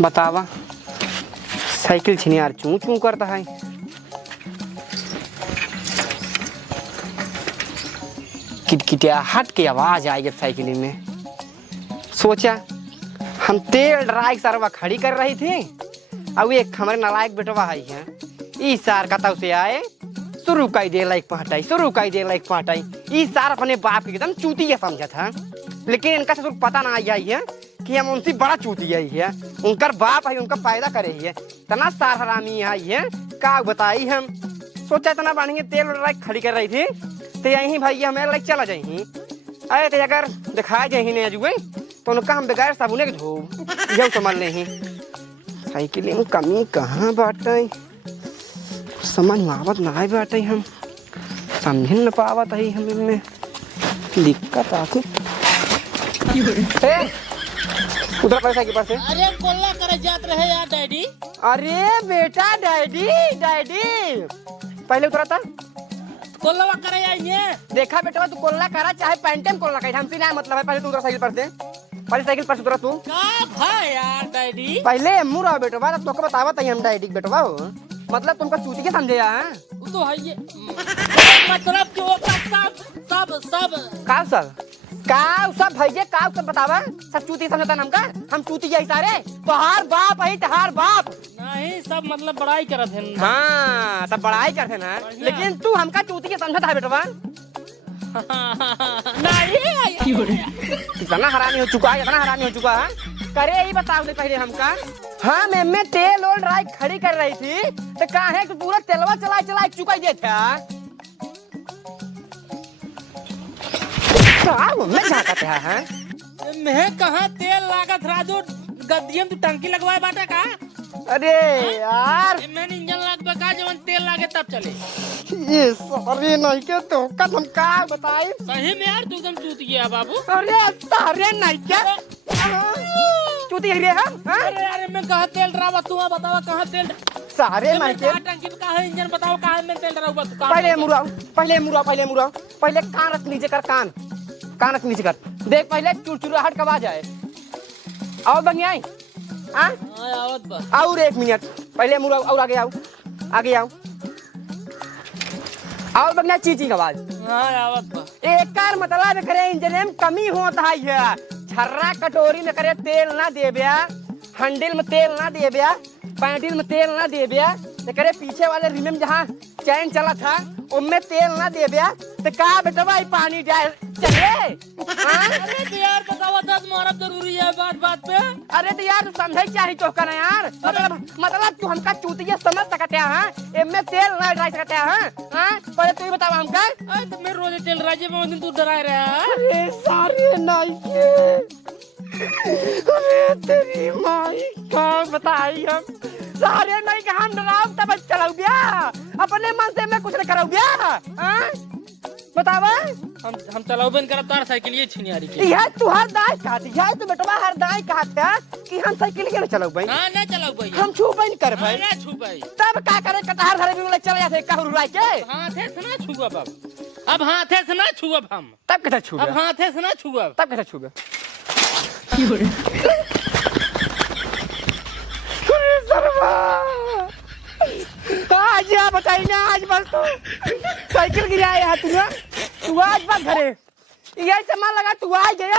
बतावा साइकिल छीने यार चूं चूं करता है। किटकिटाहट की आवाज आई जब साइकिल में। सोचा हम तेल डराई सरवा खड़ी कर रही थी, अब एक हमारे नालायक बेटवा आई है इस सार का उसे आए शुरू कर दे लाइक पहटाई, शुरू कर दे लाइक पहटाई। इस सार अपने बाप के एकदम चूतिया समझा था, लेकिन इनका ससुर पता ना आई है कि हम उनसे बड़ा चूतिया ही है। उनका बाप है, उनका पैदा करे ही है, तना सार हरामी आई है का बताई। हम सोचा इतना बढ़िया तेल लाइक खड़ी कर रही थी तो यहीं भाई हमें लाइक चला जाही। अरे तो अगर दिखाए जाही नहीं जुए तो उनका हम बगैर साबुने के धो यह समझ ले। साइकिल में कमी कहाँ बाटे समझ में आवत ना आए बाटे, हम समझ न पावत है हम इनमें दिक्कत आखिर। उधर पैसा के पास है। अरे कोल्ला करे जात रहे यार डैडी। अरे बेटा डैडी डैडी पहले उतरा था कोल्ला करे आइए। देखा बेटा तू कोल्ला करा चाहे पैंटे में कोल्ला करा हमसे ना मतलब है। पहले तू उतरा साइकिल पर से, पहले साइकिल पर उतरा तू। का भाई यार डैडी पहले मुरा बेटवा तो बतावत है हम डैडी बेटवा हो मतलब तुमका चूती के समझे यार। वो तो है ये मतलब कि वो सब का सब भैया का सब बतावा सब चूती समझता हमका। हम चूती यही सारे तोहार बाप है, तोहार बाप नहीं सब मतलब बड़ाई करत है। हाँ सब बड़ाई करते ना, लेकिन तू हमका चूती के समझता है बेटवा। नहीं इतना हरामी हो चुका है, इतना हरामी हो चुका है। करे यही बताओ दे पहले हमका। हाँ मैं तेल और ड्राई खड़ी कर रही थी तो कहा है कि पूरा तेलवा चला चुका ही था। मैं झाँकते हैं मैं कहाँ तेल लागत राजू गद्दियम तू टंकी लगवाए बाटा का। अरे यार मैंने इंजन लाग का जब तेल लागे तब चले ये सारे नहीं के तो कद हम का बताई। सही में यार तू एकदम चूत गया बाबू। अरे सारे नहीं क्या चूती है हम। अरे यार मैं कहाँ तेल डरावा तू बतावा कहाँ तेल सारे नहीं के टंकी में कहाँ इंजन बताओ कहाँ में तेल डरावा तू। पहले कान रख नीचे कर, कान रख नीचे कर। देख पहले चुरचुराहट कब आ जाए। आओ बनिया और 1 मिनट पहले मुड़ा और आगे आओ और बनिया चीची आवाज। एक मतलब करे इंजन में कमी होता है। छर्रा कटोरी में करे तेल ना देबिया, हंडिल में तेल ना देबिया, पैंडिल में तेल ना देबिया तो करे पीछे वाले रिम में जहाँ चैन चला था उनमें तेल ना देबिया तो का बेटवा पानी डाल चले। अरे तो यार बतावा दस मारब जरूरी है बात पे। अरे तो यार समझे चाहिए तो करना यार। मतलब तू हमका चूतिया समझ सकते हैं इनमें तेल ना डाल सकते हैं। पहले तू ही बतावा हमका। अरे तो मैं रोज तेल राजे में दिन तू डरा रहा। अरे सारे नहीं के अरे तेरी माई का बताई हम सारे नहीं के हम डराव तब चलाऊ गया अपने मन से मैं कुछ नहीं कराऊ गया। बतावा हम चलाओबन करब तार साइकिल ये छिनियारी के। यह तू हर दाई कहती है तो बेटवा हर दाई कहते है कि हम साइकिल के न चलाऊ भाई। हां ना चलाऊ भाई हम छूबे नहीं कर भाई। ना छू भाई तब का करे कटहर घर में चला जाते कहू राय के हाथे से ना छूबा बाब। अब हाथे से ना छूब हम तब कैसे छूबे। अब हाथे से ना छूब तब कैसे छूबे। आज या बताइए आज बस तो साइकिल गिराए है तू आज बस घरे ये सामान लगा तू आ गया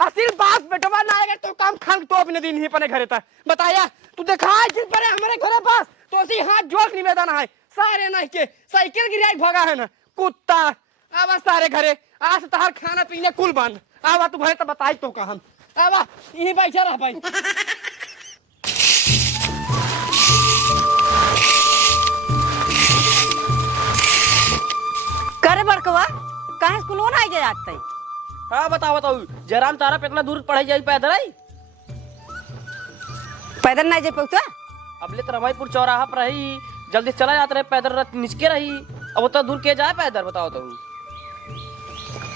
असिल बात बेटवा ना आएगा तो काम खान तो अपने दिन ही अपने घरे था। बताया तू देखा जिस पर हमारे घरे पास तो उसी हाथ जोड़ निवेदन है सारे नहीं के साइकिल गिराई भगा है ना कुत्ता। अब सारे घरे आज तहार खाना पीने कुल बंद। आवा तू भाई तो बताई तो का हम आवा यहीं बैठा रह भाई। करे बड़कवा काहे स्कूल ना आई जात तई। हाँ बताओ जराम तारा पे इतना दूर पढ़ाई जाई पैदल आई पैदल ना जे पहुंचा। अबले तो रमाईपुर चौराहा पर रही जल्दी चला जाते रहे पैदल रथ निचके रही अब उतना दूर के जाए पैदल बताओ तो।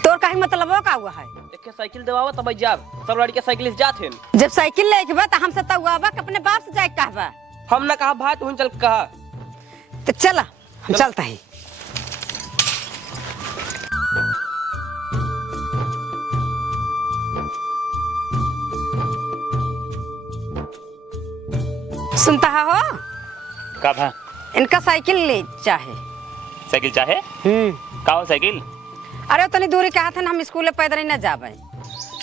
तोर काहे मतलब का हुआ है। देखे साइकिल देवावा तब जाब सब लड़के साइकिल से जाते जब साइकिल लेके बा त हम से तउवा अपने बाप से जाए कहबा। हम ना कहा भाई तू चल कहा तो चला हम चलता है। सुनता हो का भा इनका साइकिल ले चाहे। साइकिल चाहे का हो साइकिल? अरे उतनी दूरी कहा था ना हम स्कूल पैदल ही न जाबे।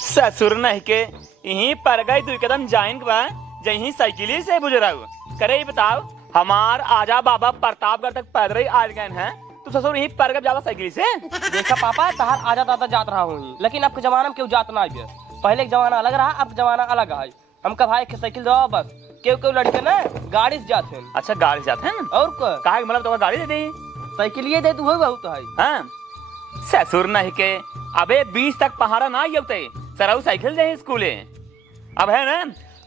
ससुर नहीं के यहीं पर गई 2 कदम जाइन के बाद जहीं साइकिल से गुजराऊ करे। बताओ हमार आजा बाबा प्रतापगढ़ तक पैदल ही आ गए हैं, तो ससुर यहीं पर गए जावा साइकिल से। देखा पापा तहार आजा दादा जात रहा हूँ, लेकिन अब के जमाना में क्यों जात ना आइए। पहले के जमाना अलग रहा, अब जमाना अलग है। हमका भाई के साइकिल दो बस, क्यों लड़के ना गाड़ी से जाते हैं। अच्छा गाड़ी से जाते हैं और कहा मतलब तो गाड़ी दे दी साइकिल ये दे तू हो बहुत है। हाँ ससुर नहीं के अबे 20 तक पहाड़ा ना होते सराऊ साइकिल जाए स्कूले। अब है ना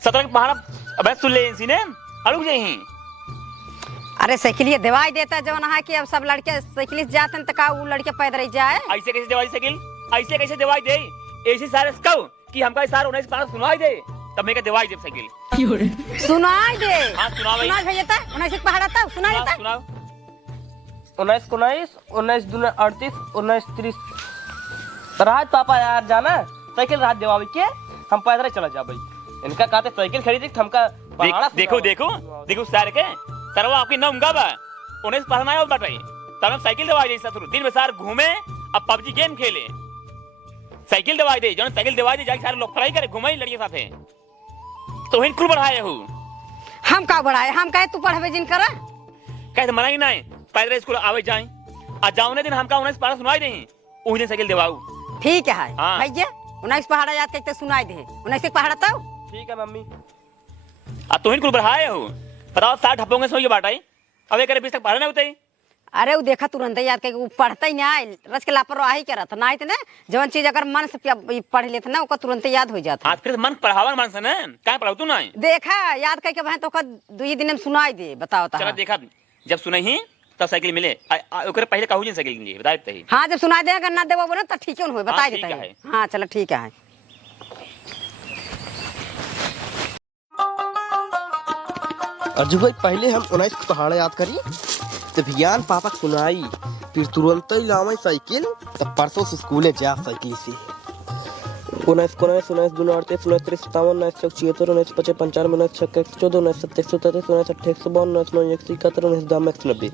17 के पहाड़ा अब सुन ले इसी ने अड़ुक जाही। अरे साइकिल ये दवाई देता जो ना है कि अब सब लड़के साइकिल से जाते हैं तो का वो लड़के पैदल ही जाए। ऐसे कैसे दवाई साइकिल ऐसे कैसे दवाई दे ऐसी सारे कहो कि हमका सारा 19 पहाड़ा सुनाई दे तब मैं दवाई दे साइकिल सुनाई दे। हाँ सुनाओ भाई। सुनाई भेजता 19 पहाड़ा था सुनाई देता। सुनाओ 19 19 दूना 38 19 30 रात पापा यार जाना साइकिल रात देवावी के हम पैदल चला जा भाई। इनका कहते साइकिल खरीदी हमका देखो देखो देखो सारे के सरवा आपकी नाम गा बा 19 पढ़ना है और बटाई तब हम साइकिल दवाई दे ससुर दिन में सार घूमे अब पबजी गेम खेले साइकिल दवाई दे जो साइकिल दवाई दे जाके सारे लोग पढ़ाई करे घुमाई लड़के साथे तो हिन कुल बढ़ाए हो। हम का बढ़ाए हम कहे तू पढ़वे जिन करा कैसे मना ही ना पैदल स्कूल आवे जाए आ जाओने दिन हमका 19 पढ़ा सुनाई दे उस दिन साइकिल दवाऊ। ठीक है हाँ। भैया 19 पहाड़ा याद करके सुनाई दे 19 पहाड़ा तो ठीक है मम्मी। आ तो हिन कुल बढ़ाए हो बताओ 60 ढपोंगे सोई के बाटाई अब एक 20 तक पढ़ना होते। अरे वो देखा तुरंत याद करके वो पढ़ता ही नहीं रस के लापरवाही करत ना इतने जवन चीज अगर मन से पढ़ लेते ना ओका तुरंत याद हो जाता। आज फिर मन पढ़ावा मन से ना काहे पढ़ाऊ तू ना देखा याद करके भाई तो 2 दिन में सुनाई दे बताओ ता। चला देखा जब सुनई ही तब साइकिल मिले ओकरे पहले कहू जी साइकिल लिए बता देते ही। हाँ जब सुनाई दे अगर ना देबो ना तो ठीक है बता हाँ, देता ठीक है। है। हाँ चलो ठीक है। अर्जुन भाई पहले हम 19 पहाड़ा याद करी तो विज्ञान पापा सुनाई फिर तुरंत ही लावे साइकिल तब परसों से स्कूले जा साइकिल से 19 19 19 दूना 38 19 30 57 19 76 19 55 95 19 56 14 19 27 33 19 28 52 19 91 71 19 दाम 90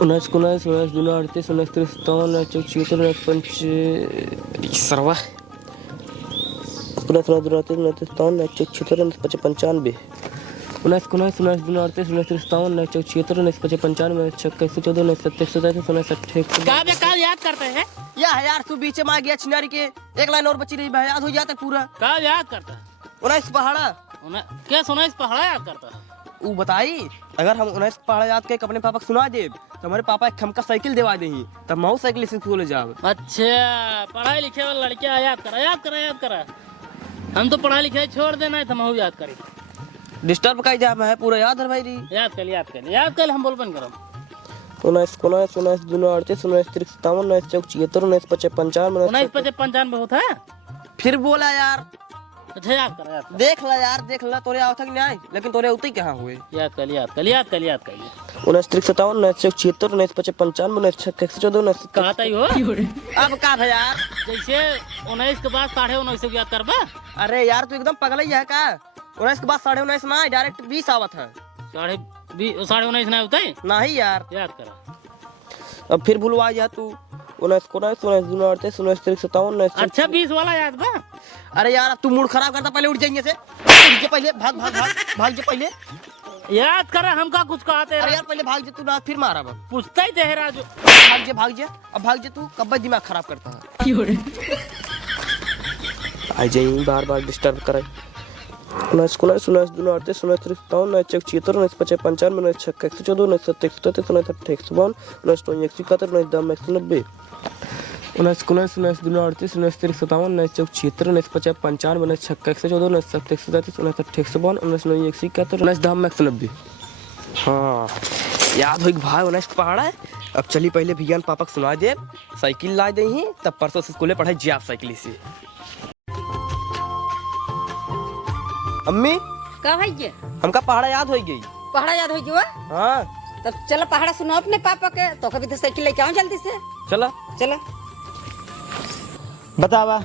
19 19 19 दूना 38 19 30 57 19 76 19 सरवा 19 19 दूना 38 19 57 19 76 19 95 19 19 19 दूना 38 19 30 57 19 76 19 55 19 26 14 19 27 33 19 28 का बेकार याद करते हैं या यार तू बीच में आ गया छिनारी के एक लाइन और बची रही भाई याद हो जाता पूरा का याद करता है 19 पहाड़ा क्या 19 पहाड़ा याद करता है। वो बताई अगर हम 19 पहाड़ा याद के अपने पापा को सुना दे तो हमारे पापा एक हमका साइकिल दिवा देही तब मैं साइकिल से स्कूल जाओ। अच्छा पढ़ाई लिखे वाला लड़किया याद करा याद करा याद करा। हम तो पढ़ाई लिखाई छोड़ देना है तो हम याद करें डिस्टर्ब का जा मैं पूरा याद है भाई याद कर हम बोलबन करो 19 19 19 दूना 38 19 30 57 19 76 19 55 19 55 बहुत है। फिर बोला यार अच्छा याद करा याद देख ला तोरे आवत नहीं आई लेकिन तोरे उतई कहां हुए याद कर 19 30 57 19 76 19 55 19 26 14 19 कहता ही हो अब का है यार जैसे 19 के बाद 19.5 याद करबा। अरे यार तू एकदम पगला ही है का 19 के बाद 19.5 ना डायरेक्ट 20 आवत है 19.5 नहीं होता है नहीं यार याद करा। अब फिर भूलवा जा तू 19 19 19 दूना 38 19 30 57 19 अच्छा 20 वाला याद बा। अरे यार तू मूड खराब करता पहले उठ जाएंगे से उठ जा पहले भाग जा पहले याद करा हमका कुछ कहते अरे यार पहले भाग जा तू ना फिर मारा अब पूछता ही तेरा जो भाग जा अब भाग जा तू कब दिमाग खराब करता है आ जाइए बार डिस्टर्ब करे 19 19 19 दूना 38 19 30 57 19 76 19 55 19 26 14 19 27 33 19 28 19 91 71 19 दाम 90 19 19 19 दूना 38 19 30 57 19 76 19 55 19 26 14 19 27 33 19 28 19 91 71 19 दाम 90। हाँ याद हो भाई 19 पहाड़ा है। अब चली पहले भैया पापा को सुना दे साइकिल ला दे ही तब परसों से स्कूले पढ़ाई जाप साइकिल से। अम्मी का भैया हमका पहाड़ा याद हो गई। पहाड़ा याद हो गया। हाँ तब चलो पहाड़ा सुनो अपने पापा के तो कभी तो साइकिल लेके आओ जल्दी से चला चलो। बतावा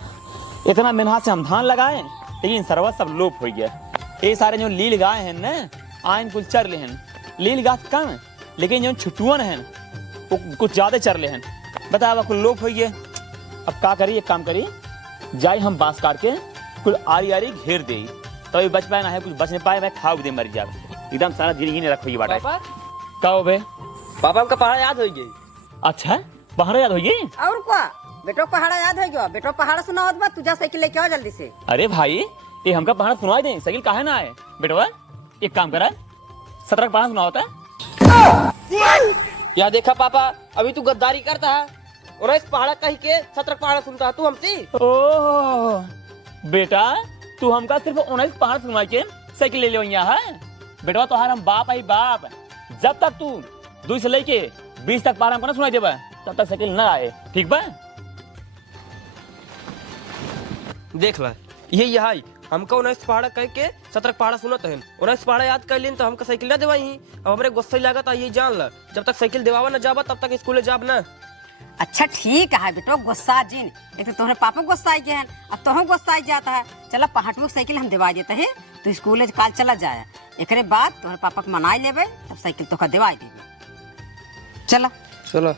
इतना मेहनत से हम धान लगाए लेकिन सरवा सब लोप हो गया ये सारे जो लील गाय हैं ना आयन कुल चर ले हैं लील गाय कम लेकिन जो छुटुअन हैं वो कुछ ज्यादा चर ले हैं बताओ कुल लोग होइए अब का करी एक काम करी जाई हम बांस काट के कुल आरी आरी घेर दे तभी बच पाए ना है कुछ बच नहीं पाए मैं खाओ दे मर जा एकदम सारा जिंदगी नहीं रखो ये बाटा पापा का हो बे पापा हमका पहाड़ याद हो गई। अच्छा बाहर याद होइए और क्या बेटो पहाड़ा याद है गयो बेटो पहाड़ा सुना होत बा तुझा साइकिल लेके आओ जल्दी से। अरे भाई ये हमका पहाड़ सुनाई दे साइकिल काहे ना आए बेटवा एक काम करा 17 पहाड़ सुना होता है या देखा पापा अभी तू गद्दारी करता है 19 पहाड़ा कही के 17 पहाड़ा सुनता है तू हमसे। ओह बेटा तू हमका सिर्फ 19 पहाड़ सुनवाई के साइकिल ले लिया है बेटवा तोहार हम बाप आई बाप जब तक तू 2 से लेके 20 तक पहाड़ हमको ना सुनाई देबा तब तक साइकिल ना आए ठीक बा देख ला ये यहाँ हमका 19 पहाड़ा कह के 17 पहाड़ा सुनत है 19 पहाड़ा याद कर लेन तो हमका साइकिल ना देवाई अब हमरे गुस्सा लागत ये जान ला जब तक साइकिल देवावा ना जाबा तब तक स्कूल जाब ना। अच्छा ठीक है बेटो गुस्सा जिन एक तो तोहरे पापा गुस्सा आई गए हैं अब तोह गुस्सा आई जाता है चला पहाटू साइकिल हम दिवा देते हैं तो स्कूल काल चला जाए एकरे बाद तोहरे पापा के मनाई लेबे तब साइकिल तो का दिवाई देबे चला चलो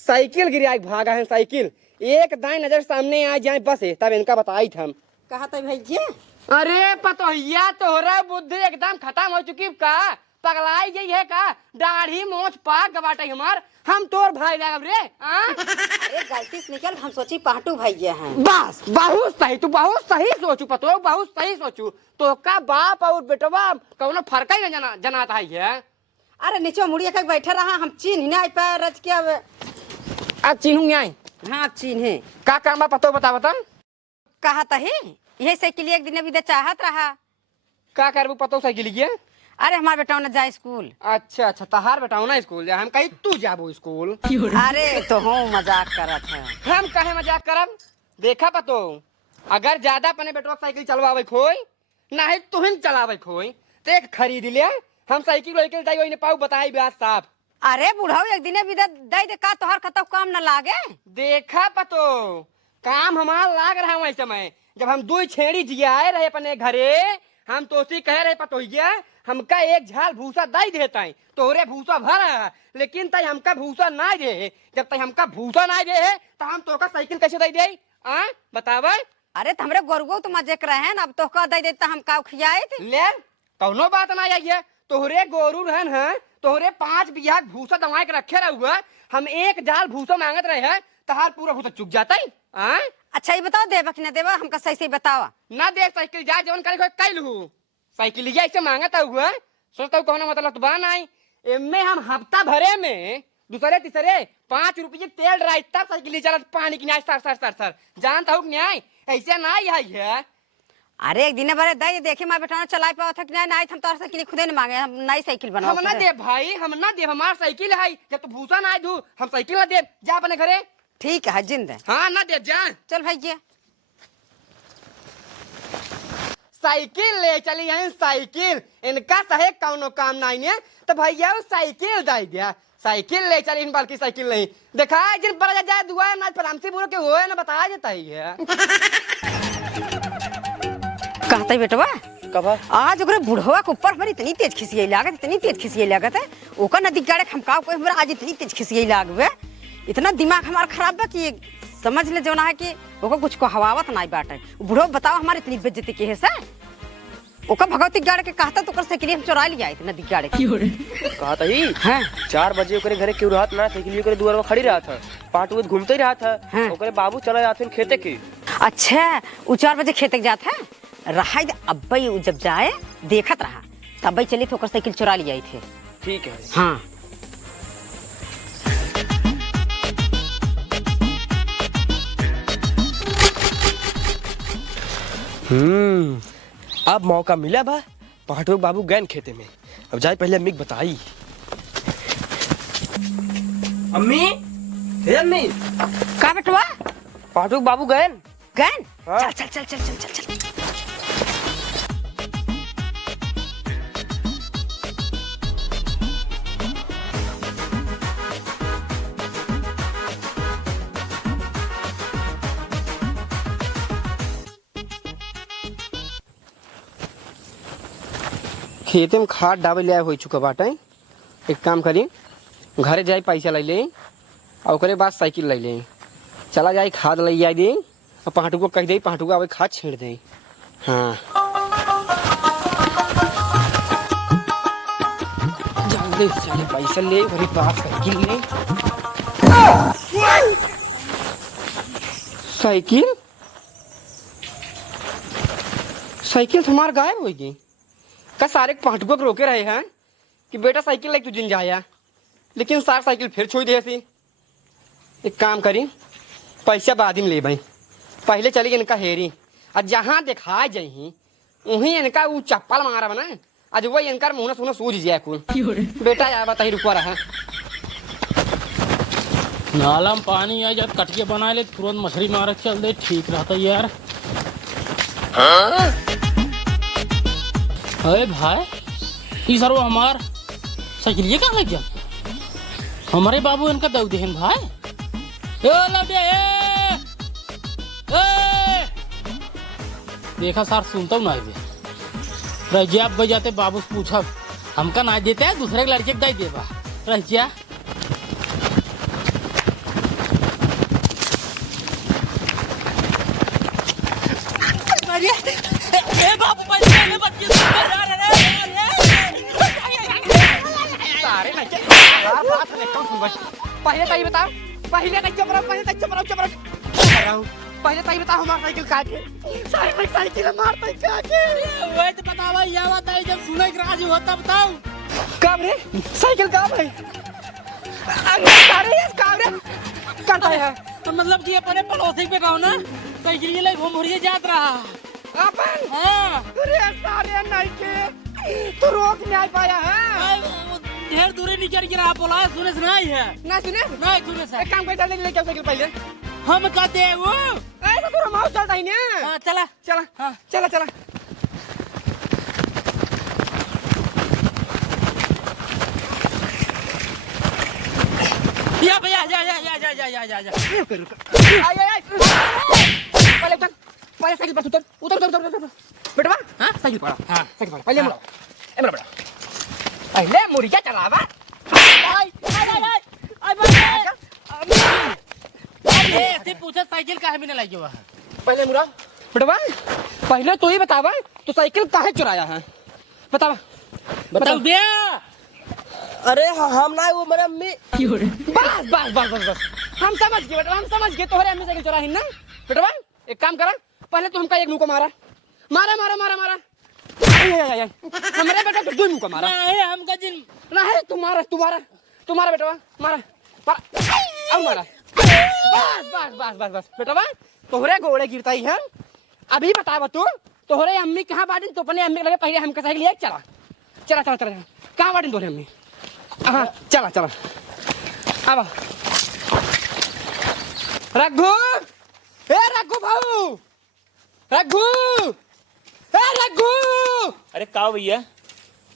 साइकिल गिरा भागा है साइकिल एक दाएं नजर सामने आ जाए बस है तब इनका बताई था हम कहा था भैया अरे पतोहिया तोहरा बुद्धि एकदम खत्म हो चुकी का पगलाई गई है का दाढ़ी मोछ पाक गवाटे हमार हम तोर भाई लागब रे अरे गलती से निकल हम सोची पहाटू भैया हैं। बस बहुत सही तू बहुत सही सोचू पतो बहुत सही सोचू तो का बाप और बेटवा कौनो फर्क ही न जनाता है। अरे नीचे मुड़िया के बैठे रहा हम चीन नहीं पे रच के अब चिन्हूंगे आई हाँ चीन है का काम बा पतो बता बता कहा था यही साइकिल एक दिन भी चाहत रहा का करबू पतो साइकिल ये अरे हमारा बेटा न जाए स्कूल। अच्छा अच्छा तहार बेटाओ ना स्कूल जा हम कहीं तू जाबो स्कूल अरे तो हूँ मजाक करत है हम काहे मजाक करब देखा पतो अगर ज्यादा अपने बेटवा साइकिल चलवावे खोई ना है तुहिन चलावे खोई तो एक खरीद ले हम साइकिल वाइकिल जाई ओइने पाऊ बताई बात साफ। अरे बुढ़ाऊ एक दिन भी दे दे का तोहर खतौ काम न लागे देखा पतो काम हमार लाग रहा वही समय जब हम 2 छेड़ी जियाए रहे अपने घरे हम तोसी कह रहे पतोहिया हमका एक झाल भूसा दे देता तोरे भूसा भर लेकिन तई हमका भूसा ना दे जब तई हमका भूसा ना दे तो हम तोका साइकिल कैसे दे दे बतावे। अरे तो हमरे गोरगो तो मजे कर रहे हैं अब तो का दे देता हम का खियाए थे ले कौनो बात ना आई तोहरे गोरू रहन है तोहरे 5 बिया भूसा दवाई के रखे रहुआ हम एक जाल भूसा मांगत रहे हैं तहार पूरा भूसा चुक जाता है। अच्छा ये बताओ देवा कि न देवा हमका सही से बतावा ना दे साइकिल जा जवन करे कई लू साइकिल लिया ऐसे मांगता हुआ सोचता हूँ कहना मतलब तो आई एमे हम हफ्ता भरे में दूसरे तीसरे 5 रुपये तेल डराई तब साइकिल चला पानी की सर सर सर सर जानता हूँ न्याय ऐसे ना है। अरे एक दिन भरे दे देखे मार बेटा चला पाओ था कि नहीं हम तो साइकिल खुदे नहीं मांगे हम नई साइकिल बना हम ना दे भाई हम ना दे हमार साइकिल है जब तो भूसा ना दू हम साइकिल ना दे जा अपने घरे ठीक है जिंद हाँ ना दे जा चल भैया साइकिल ले चली है साइकिल इनका सहे कौनो काम नहीं है तो भैया साइकिल दे दिया साइकिल ले चली बल्कि साइकिल नहीं देखा जिन पर जाए दुआ ना परामसी बुरो के हुए ना बताया जाता है कहता बेटवा कब आज ओकरे बुढ़वा के ऊपर हमारी इतनी तेज खिसियाई लागत है ओकर नदी गाड़े खमकाव को हमरा आज इतनी तेज खिसियाई लागवे इतना दिमाग हमारा खराब बा कि समझ ले जो ना है कि ओकर कुछ को हवावत नहीं बाटे बुढ़ो बताओ हमारी इतनी बेइज्जती के है से ओकर भगवती गाड़े के कहता तो ओकर साइकिल हम चुरा लिया इतना नदी गाड़े कहा था ही हां 4 बजे ओकरे घरे क्यों रहत ना साइकिल ओकरे दुआर में खड़ी रहा था पाटू घूमते ही रहा था हाँ। ओकरे बाबू चला जाते खेते के अच्छा वो 4 बजे खेत जाता है रहा अब्बई जब जाए देखत रहा तब चली तो ओकर साइकिल चुरा लिया थे। ठीक है हाँ अब मौका मिला बा पाटू बाबू गैन खेते में अब जाए पहले अम्मी बताई अम्मी हे अम्मी का बेटवा पाटू बाबू गैन गैन हाँ। चल चल चल चल चल चल खेते में खाद डाबे ले हो चुका बाटे। एक काम करी, घरे जाई पैसा ले ले और ओकरे बाद साइकिल ले ले। चला जाई खाद ले आई दे और पहाटू को कह दे, पहाटू को आवे खाद छेड़ दे। हाँ जल्दी चले पैसा ले, मेरे पास साइकिल ले। साइकिल साइकिल तुम्हार गायब होगी का? सारे पहाटुआ को रोके रहे हैं कि बेटा साइकिल लेके तू जिन जाया, लेकिन सार साइकिल फिर छोड़ दे ऐसी। एक काम करी, पैसा बाद में ले भाई, पहले चली इनका हेरी और जहाँ दिखा जाही वहीं इनका वो चप्पल मारा बना, आज वही इनका मुँह सुना सूझ जाए कुल। बेटा यार बताइए रुकवा रहा नाला में पानी आ जाए कटिया बना ले, तुरंत मछली मार चल दे, ठीक रहता यार। अरे भाई ये सर वो हमार साइकिल ये कहाँ लग गया? हमारे बाबू इनका दऊ देहन भाई। देखा सर सुनता हूँ ना रजिया अब जाते बाबू से पूछा, हमका ना देते है दूसरे के लड़के दे देवा रजिया। पहले तो ये बताओ, पहले तक चुप रहो, पहले तक चुप रहो, चुप रहो। पहले तो ये बताओ हमारा साइकिल कहाँ के? साइकिल मारता है कहाँ के? वही तो बतावा यह बात है, जब सुने के राजी होता बताओ। कब रे साइकिल कब है? कब रे करता है? तो मतलब कि अपने पड़ोसी पे रहो ना, साइकिल ये ले घूम रही जात रहा। अपन हाँ अरे सारे नहीं के तो रोक नहीं पाया है। ढेर दूरी निकल के रहा, बोला सुने से नहीं है ना सुने नहीं सुने से। एक काम कर, जल्दी लेके आओ साइकिल पहले। हम कहते हैं वो ऐसा तो रमाओ चलता ही ना। हाँ चला चला हाँ चला चला। या भैया जा जा जा जा जा जा जा। आई आई आई पहले उतर, पहले साइकिल पर उतर उतर उतर उतर उतर। बेटवा हाँ साइकिल पर हाँ साइकिल पर पहले मुड़ा ए मेरा बेटा, पहले मुड़ी क्या चलावा। आई आई आई अरे ऐसे पूछा साइकिल काहे में लगी हुआ है? पहले मुड़ा बेटवा, पहले तो ही बतावा तो साइकिल काहे चुराया है, बतावा बताओ बे। अरे हम ना वो मेरा अम्मी। बस बस बस बस बस हम समझ गए बेटा, हम समझ गए तोहरे अम्मी साइकिल चुराही ना। बेटवा एक काम करा, पहले तो हमका एक मुंह को मारा मारा मारा मारा मारा। हमारे बेटा तो दो मुंह को मारा। नहीं हमका जिन ना है तुम्हारा तुम्हारा तुम्हारा बेटवा मारा मारा और मारा। बस बस बस बस बस बेटवा तोहरे घोड़े गिरता ही है। अभी बतावा तू तोहरे अम्मी कहाँ बाटी? तो अपने अम्मी के लगे पहले हमका साइकिल ले चला चला चला चला। कहाँ बाटी तोहरे अम्मी? हाँ चला चला अब रघु, ए रघु भाऊ, रघु, ए रघु। अरे का भैया?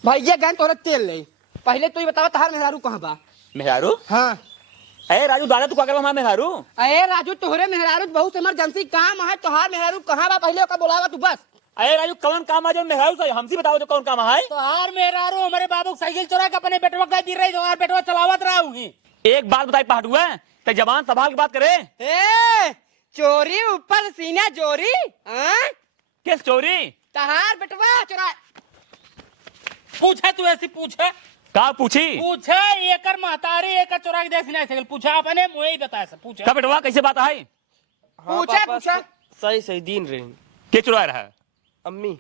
भैया गन तोरा तेल ले, पहले तो ये बतावा तहार मेहरारू कहाँ बा? मेहरारू? हाँ अरे राजू दादा तू क्या करवा मेहरारू? अरे राजू तोहरे मेहरारू बहुत इमरजेंसी काम है, तोहार मेहरारू कहाँ बा? पहले ओका बोलावा तू बस। अरे राजू कौन काम है जो मेहरारू से हमसे बताओ जो कौन काम है? तो हार मेहरारू हमारे बाबू साइकिल चुरा के अपने बेटवा का दी रही, जो यार बेटवा चलावत रहा हूँ। एक बात बताई पहाटुआ, ते जबान संभाल के बात करे। ए चोरी ऊपर सीना जोरी। हाँ किस चोरी? तहार बेटवा चुरा। पूछा तू ऐसी पूछा का पूछी? पूछा एकर महतारी एकर चुरा के देसी नहीं साइकिल पूछा, अपने मुँह ही बताया सब पूछा। का बेटवा कैसे बात है? पूछा पूछा सही सही दिन रे के चुरा रहा है? अम्मी।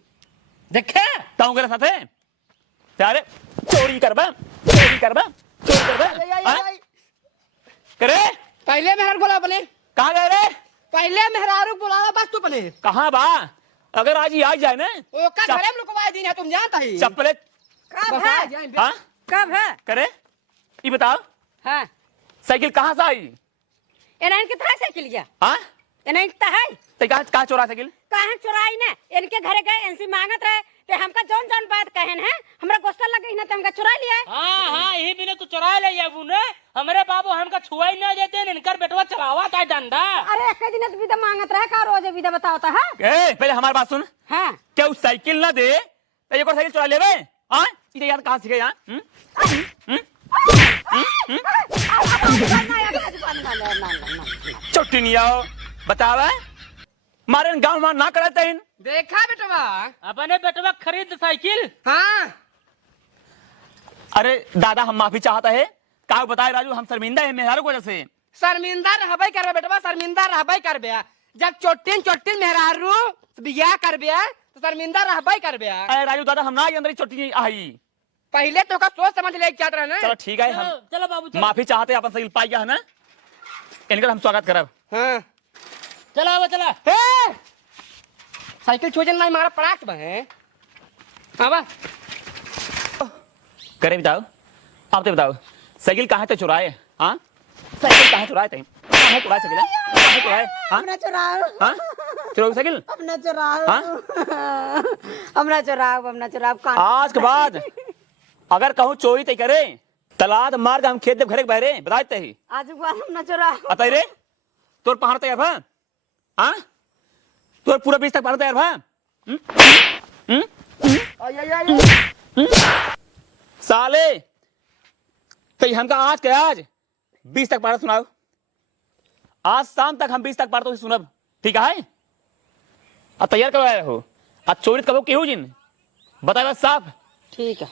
देखे ताऊ के साथ है सारे चोरी करबा चोरी करबा चोरी करबा करे। पहले मेहरारू बोला अपने। कहाँ गए रे? पहले मेहरारू बोलावा बस तू अपने। कहाँ बा? अगर आज ही आ जाए ना ओका घरे में लुकवाए दिन है, तुम जानता ही। चप्पले कब बस आ है? जाए। हाँ कब है? करे ये बताओ हाँ साइकिल कहाँ से आई? इन्हें कितना साइकिल गया? हाँ इन्हें कितना है? ते कहाँ चोरा साइकिल? कहाँ चुराई ना? इनके घरे गए एनसी मांगत रहे ते हमका जौन जौन बात कहन है हमरा गुस्सा लग गई ना, ते हमका चुरा लिया। हाँ हाँ यही बिना तू चुरा ले जाबू ने, हमारे बाबू हमका छुआ ही ना देते, इनकर बेटवा चलावा था डंडा। अरे एक दिन तो विदा मांगत रहे, का रोज विदा बताओ तो है। ए पहले हमारी बात सुन। हाँ क्या उस साइकिल ना दे तो एक और साइकिल चुरा ले बे? हाँ इधर यार कहाँ सीखे यार छुट्टी नहीं आओ बतावे मारे गाँव मार ना कराते हैं देखा बेटवा। अपने बेटवा खरीद साइकिल। हाँ अरे दादा हम माफी चाहता है का बताए राजू हम शर्मिंदा है मेहरारू की वजह से शर्मिंदा रहबे करबे बेटवा, शर्मिंदा रहबे करबे। जब चोटिन चोटिन मेहरारू बियाह करबे तो शर्मिंदा रहबे करबे। अरे राजू दादा हम ना अंदर छुट्टी आई पहले तो का सोच समझ ले क्या तरह ना। चलो ठीक है चलो हम चलो बाबू चलो। माफी चाहते हैं अपन साइकिल पाई गया है ना इनका हम स्वागत करब। हाँ चलो बाबू चलो। हे साइकिल छोजन नहीं मारा पड़ाक बे। आवा करे बताओ आप तो बताओ साइकिल कहाँ से चुराए हाँ साइकिल कहाँ चुराए थे कहाँ चुराए साइकिल कहाँ चुराए हाँ हमरा चुराओ, हाँ चुराओ साइकिल हमरा चुराओ, हाँ हमरा चुराओ कान। आज के बाद अगर कहूँ चोरी तय करे तलाद मार के हम खेत देव घरे के बहरे बता देते ही आज के बाद हमरा चुराओ। अतः रे तोर पहाड़ तैयार भा हाँ तोर पूरा 20 तक पहाड़ तैयार भा साले तो हमका आज के आज 20 तक पढ़ा सुनाओ आज शाम तक हम 20 तक पढ़ते सुनब ठीक है अब तैयार करवाया हो आज चोरी कबो केहू जिन बताए साफ ठीक है।